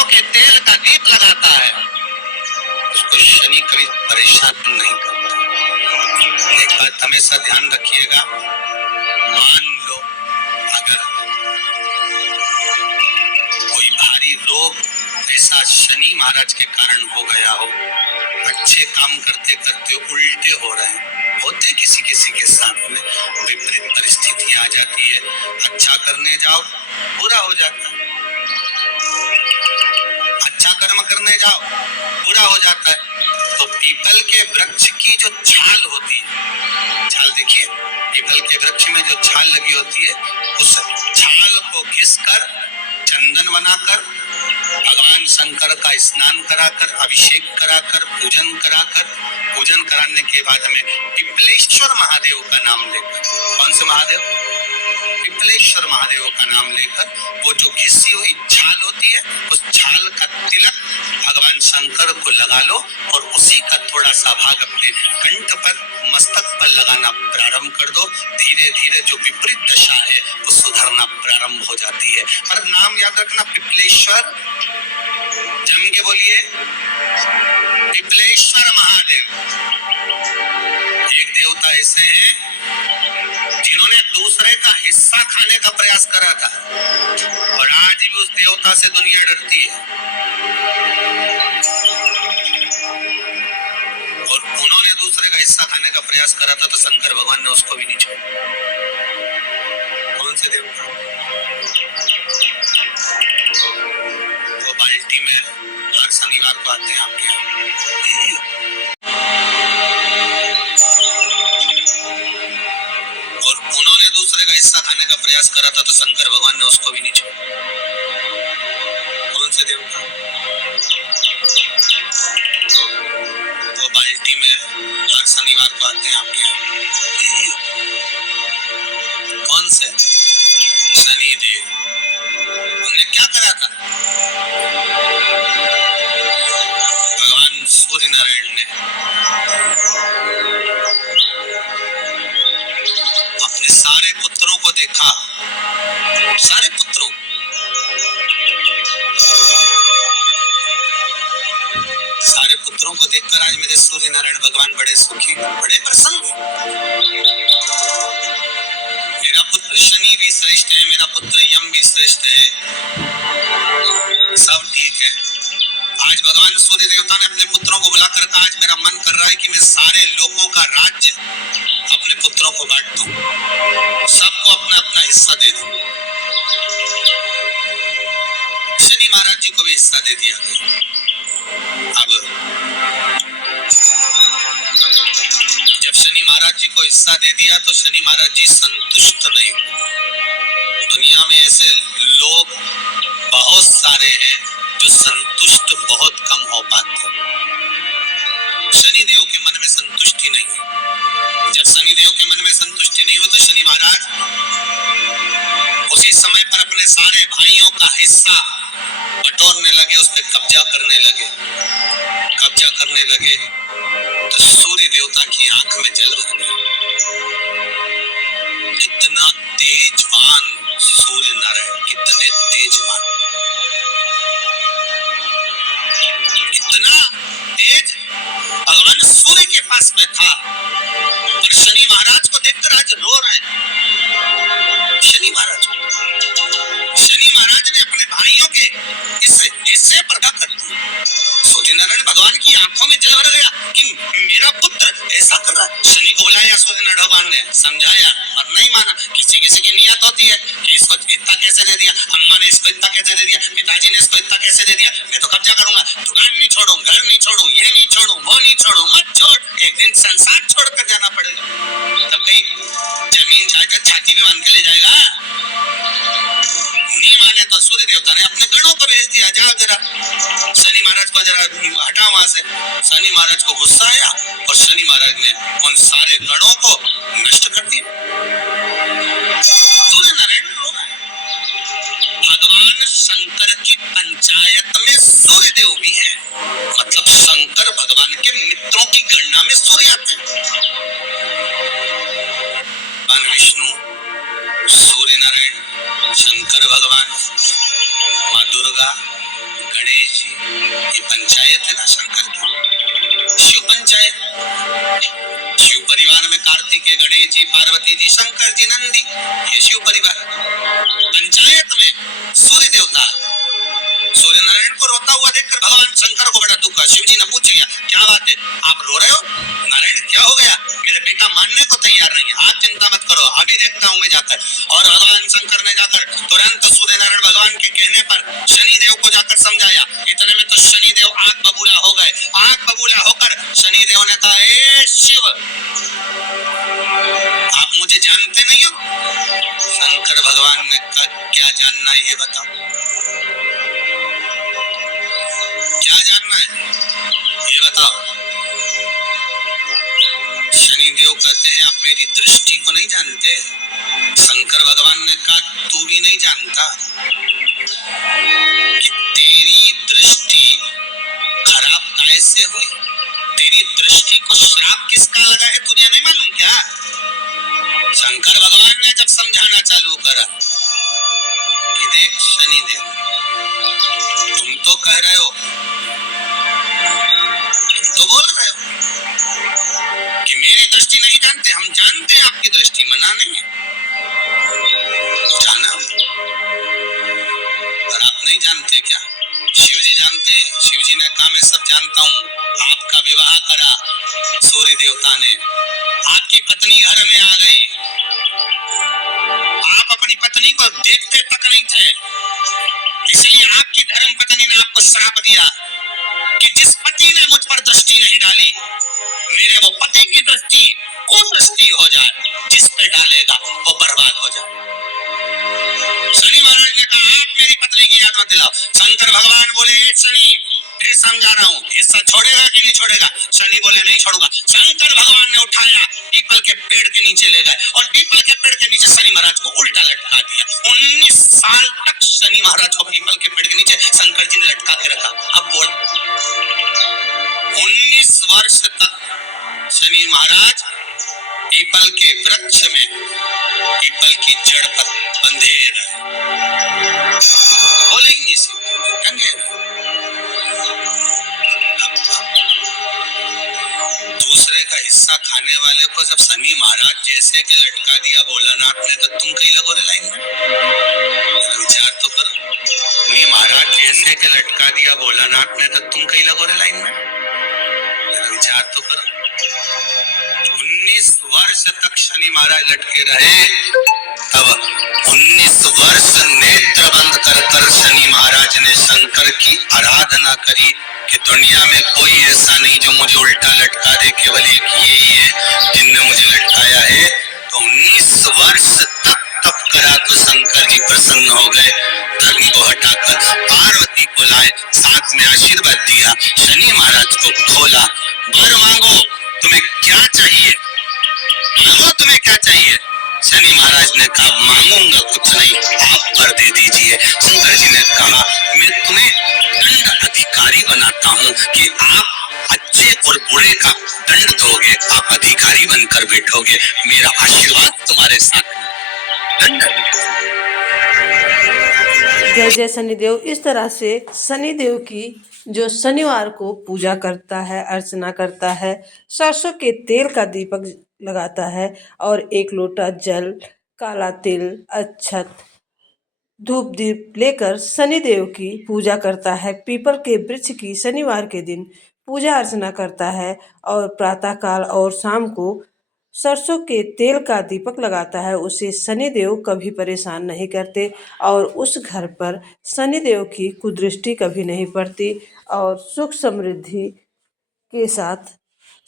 सरसों के तेल का दीप लगाता है, उसको शनि कभी परेशान नहीं करता। एक बात हमेशा ध्यान रखिएगा, मान लो अगर कोई भारी रोग ऐसा शनि महाराज के कारण हो गया हो, अच्छे काम करते करते उल्टे हो रहे हैं, होते किसी किसी के साथ में, विपरीत परिस्थितियां आ जाती है, अच्छा करने जाओ बुरा हो जाता है, अच्छा कर्म करने जाओ बुरा हो जाता है। तो पीपल के वृक्ष की जो छाल होती है, छाल देखिए, पीपल के वृक्ष में जो छाल लगी होती है, उस छाल को घिसकर चंदन बनाकर भगवान शंकर का स्नान कराकर, अभिषेक कराकर, पूजन कराने के बाद में पिपलेश्वर महादेव का नाम लेकर, कौन से महादेव? पिपलेश्वर महादेव का नाम लेकर वो जो घिसी हुई छाल होती है, उस छाल का तिलक भगवान शंकर को लगा लो और उसी का थोड़ा सा भाग अपने कंठ पर, मस्तक पर लगाना प्रारंभ कर दो। धीरे धीरे जो विपरीत दशा है वो सुधरना प्रारंभ हो जाती है। और नाम याद रखना, पिपलेश्वर, जम के बोलिए, पिपलेश्वर महादेव। एक देवता ऐसे हैं जिन्होंने दूसरे का हिस्सा खाने का प्रयास करा था और आज भी उस देवता से दुनिया डरती है। और उन्होंने दूसरे का हिस्सा खाने का प्रयास करा था तो शंकर भगवान ने उसको भी नहीं छोड़ा। कौन से देवता? वो बाल्टी में हर शनिवार को आते हैं आपके यहाँ, और उन्होंने दूसरे का हिस्सा खाने का प्रयास करा था तो शंकर भगवान ने उसको भी नहीं छोड़ा। कौन से देवता? वो बाल्टी में हर शनिवार को आते हैं आपके यहाँ, कौन से? शनि देव। उन्होंने क्या करा था? भगवान सूर्य नारायण ने अपने सारे पुत्रों को देखा, सारे पुत्रों, सारे पुत्रों को देखकर आज मेरे सूर्य नारायण भगवान बड़े सुखी, बड़े प्रसन्न। मेरा पुत्र शनि भी श्रेष्ठ है, मेरा पुत्र यम भी श्रेष्ठ है, सब ठीक है। आज भगवान सूर्य देवता ने अपने पुत्रों को बुलाकर कहा, आज मेरा मन कर रहा है कि मैं सारे लोगों का राज्य अपने पुत्रों को बांट दूं, सबको अपना अपना हिस्सा दे दूं। शनि महाराज जी को भी हिस्सा दे दिया गया। अब जब शनि महाराज जी को हिस्सा दे दिया तो शनि महाराज जी संतुष्ट नहीं हुए। दुनिया में ऐसे लोग बहुत सारे हैं जो संतुष्ट बहुत कम हो पाते। शनि देव के मन में संतुष्टि नहीं हुई। जब शनि देव के मन में संतुष्टि नहीं हुई तो शनि महाराज उसी समय पर अपने सारे भाइयों का हिस्सा बटोरने लगे, उस पर कब्जा करने लगे तो सूर्य देवता की आंख में जल भर गया। इतना तेजवान सूर्य नारायण, कितने तेजवान, इतना तेज भगवान सूर्य के पास में था और शनि महाराज को देखकर आज रो रहे हैं। शनि महाराज ने अपने भाइयों के इस हिस्से पर क्या कर दिया। सूर्य नारायण भगवान की आंखों में जल भर गया कि मेरा पुत्र ऐसा कर रहा है। शनि को बुलाया सूर्य नारायण भगवान ने, समझाया और नहीं माना। किसी किसी की नियत होती है कि इसको इतना कैसे दे दिया, अम्मा ने इसको इतना कैसे दे दिया, पिताजी ने इसको इतना कैसे दे दिया, मैं तो कब्जा करूंगा, दुकान नहीं छोड़ू, घर नहीं छोड़ू, ये नहीं छोड़ू, वो नहीं छोड़ू। मत छोड़, एक दिन संसार छोड़कर जाना पड़ेगा। तब कहीं जमीन जाकर छाती में बांध के ले जाएगा। नहीं माने तो सूर्य देवता ने अपने गणों को भेज दिया, जाओ जरा शनि महाराज को जरा हटाओ वहां से। शनि महाराज को गुस्सा आया और शनि महाराज ने उन सारे गणों को नष्ट कर दिया। सूर्य नारायण भगवान शंकर की पंचायत में सूर्य देव भी है, मतलब शंकर भगवान के मित्रों की गणना में सूर्य आते हैं। भगवान विष्णु, सूर्य नारायण, शंकर भगवान, माँ दुर्गा, गणेश जी, ये पंचायत है ना शंकर की, शिव पंचायत। शिव परिवार में कार्तिकेय, गणेश जी, पार्वती जी, शंकर जी, नंदी, ये शिव परिवार। पंचायत में सूर्य देवता, सूर्य नारायण को रोता हुआ देखकर भगवान शंकर को बड़ा दुख हुआ। शिव जी ने पूछ लिया, क्या बात है, आप रो रहे हो? नारायण क्या हो गया? मेरा बेटा मानने को तैयार नहीं है। आप चिंता मत करो, अभी देखता हूँ मैं जाकर। और भगवान शंकर ने जाकर तुरंत सूर्य नारायण भगवान के कहने पर शनि देव को जाकर समझाया। इतने में तो शनि देव आग बबूला हो गए। आग बबूला होकर शनि देव ने कहा, ए शिव, आप मुझे जानते नहीं हो? शंकर भगवान ने कहा, क्या जानना है ये बताओ, क्या जानना है ये बताओ। शनिदेव कहते हैं, आप मेरी दृष्टि को नहीं जानते? शंकर भगवान ने कहा, तू भी नहीं जानता कि तेरी दृष्टि खराब कैसे हुई? तेरी दृष्टि को श्राप किसका लगा है तुझे नहीं मालूम क्या? शंकर भगवान ने जब समझाना चालू करा कि देख शनिदेव, तुम तो कह रहे हो, तुम तो बोल रहे हो कि मेरी दृष्टि नहीं जानते। हम जानते हैं आपकी दृष्टि, मना नहीं है, जाना, पर आप नहीं जानते क्या? शिव जी जानते हैं। शिव जी ने कहा, मैं सब जानता हूँ। आपका विवाह करा सूर्य देवता ने, आपकी पत्नी घर में आ गई, आप अपनी पत्नी को देखते तक नहीं थे, इसलिए आपकी धर्म पत्नी ने आपको श्राप दिया कि जिस पति ने मुझ पर दृष्टि नहीं डाली, मेरे वो पति की दृष्टि कुदृष्टि हो जाए, जिस पे डालेगा वो बर्बाद हो जाए। शनि महाराज ने कहा, आप मेरी पत्नी की याद मत दिलाओ। शंकर भगवान बोले, शनि फिर समझा रहा हूँ, हिस्सा छोड़ेगा कि नहीं छोड़ेगा? शनि बोले, नहीं छोड़ूंगा। शंकर भगवान ने उठाया, पीपल के पेड़ के नीचे ले गए और पीपल के पेड़ के नीचे शनि महाराज को उल्टा लटका दिया। 19 साल तक शनि महाराज को पीपल के पेड़ के नीचे शंकर जी ने लटका के रखा। अब बोल, 19 वर्ष तक शनि महाराज पीपल के वृक्ष में पीपल की जड़ पर बंधे रहे, बोलेंगे दूसरे का हिस्सा खाने वाले को जब शनि महाराज जैसे के लटका दिया भोलानाथ ने, तो तुम कहीं लगो रे लाइन में? विचार तो करो, शनि महाराज जैसे के लटका दिया भोलानाथ ने, तो तुम कहीं लगो रे लाइन में? विचार तो करो। 19 वर्ष तक शनि महाराज लटके रहे, तब 19 वर्ष नेत्र बंद कर कर शनि महाराज ने शंकर की आराधना करी कि दुनिया में कोई ऐसा नहीं जो मुझे उल्टा लटका दे, केवल एक यही है जिनने मुझे लटकाया है। तो 19 वर्ष तक तप करा तो शंकर जी प्रसन्न हो गए। धर्म को हटाकर पार्वती को लाए, साथ में आशीर्वाद दिया, शनि महाराज को खोला, वर मांगो, तुम्हें क्या चाहिए, मांगो तुम्हें क्या चाहिए। शनि महाराज ने कहा, मांगूंगा कुछ नहीं, आप कर दे दीजिए। शंकर जी ने कहा, मैं तुम्हें दंड अधिकारी बनाता हूँ कि आप अच्छे और बुरे का दंड दोगे, आप अधिकारी बनकर बैठोगे, मेरा आशीर्वाद तुम्हारे साथ। दंड जय जय शनिदेव। इस तरह से शनिदेव की जो शनिवार को पूजा करता है, अर्चना करता है, सरसों के तेल का दीपक लगाता है और 1 लोटा जल, काला तिल, अक्षत, धूप दीप लेकर शनिदेव की पूजा करता है। पीपल के वृक्ष की शनिवार के दिन पूजा अर्चना करता है और प्रातःकाल और शाम को सरसों के तेल का दीपक लगाता है। उसे शनिदेव कभी परेशान नहीं करते और उस घर पर शनिदेव की कुदृष्टि कभी नहीं पड़ती और सुख समृद्धि के साथ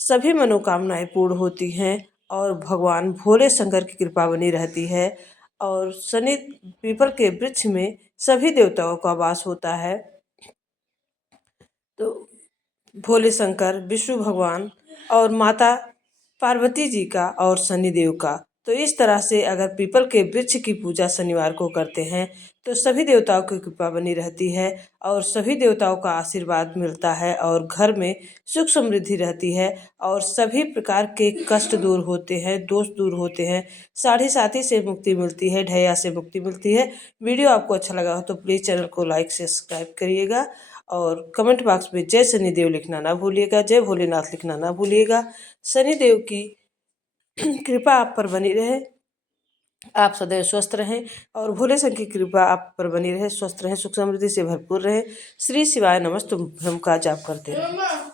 सभी मनोकामनाएं पूर्ण होती हैं और भगवान भोले शंकर की कृपा बनी रहती है। और शनि पीपल के वृक्ष में सभी देवताओं का वास होता है। तो भोले शंकर, विष्णु भगवान और माता पार्वती जी का और शनिदेव का। तो इस तरह से अगर पीपल के वृक्ष की पूजा शनिवार को करते हैं तो सभी देवताओं की कृपा बनी रहती है और सभी देवताओं का आशीर्वाद मिलता है और घर में सुख समृद्धि रहती है और सभी प्रकार के कष्ट दूर होते हैं, दोष दूर होते हैं, साढ़े साथी से मुक्ति मिलती है, ढैया से मुक्ति मिलती है। वीडियो आपको अच्छा लगा हो तो प्लीज़ चैनल को लाइक सब्सक्राइब करिएगा और कमेंट बॉक्स में जय शनिदेव लिखना ना भूलिएगा, जय भोलेनाथ लिखना ना भूलिएगा। शनिदेव की कृपा आप पर बनी रहे, आप सदैव स्वस्थ रहें और भोले शंकर की कृपा आप पर बनी रहे, स्वस्थ रहें, सुख समृद्धि से भरपूर रहें। श्री शिवाय नमस्तुभ्यम का जाप करते रहें।